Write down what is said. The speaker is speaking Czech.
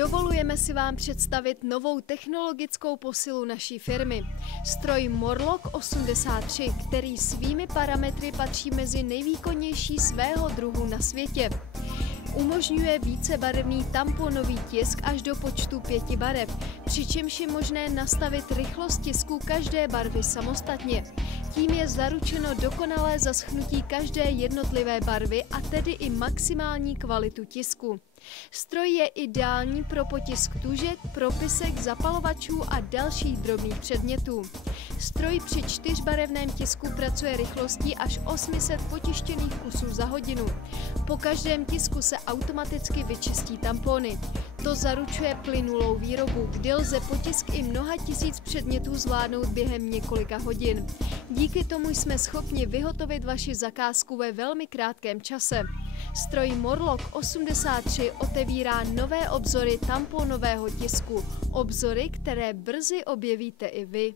Dovolujeme si vám představit novou technologickou posilu naší firmy. Stroj Morlock 83, který svými parametry patří mezi nejvýkonnější svého druhu na světě. Umožňuje vícebarevný tamponový tisk až do počtu 5 barev, přičemž je možné nastavit rychlost tisku každé barvy samostatně. Tím je zaručeno dokonalé zaschnutí každé jednotlivé barvy a tedy i maximální kvalitu tisku. Stroj je ideální pro potisk tužek, propisek, zapalovačů a dalších drobných předmětů. Stroj při 4barevném tisku pracuje rychlostí až 800 potištěných kusů za hodinu. Po každém tisku se automaticky vyčistí tampony. To zaručuje plynulou výrobu, kdy lze potisk i mnoha tisíc předmětů zvládnout během několika hodin. Díky tomu jsme schopni vyhotovit vaši zakázku ve velmi krátkém čase. Stroj Morlock 83 otevírá nové obzory tamponového tisku. Obzory, které brzy objevíte i vy.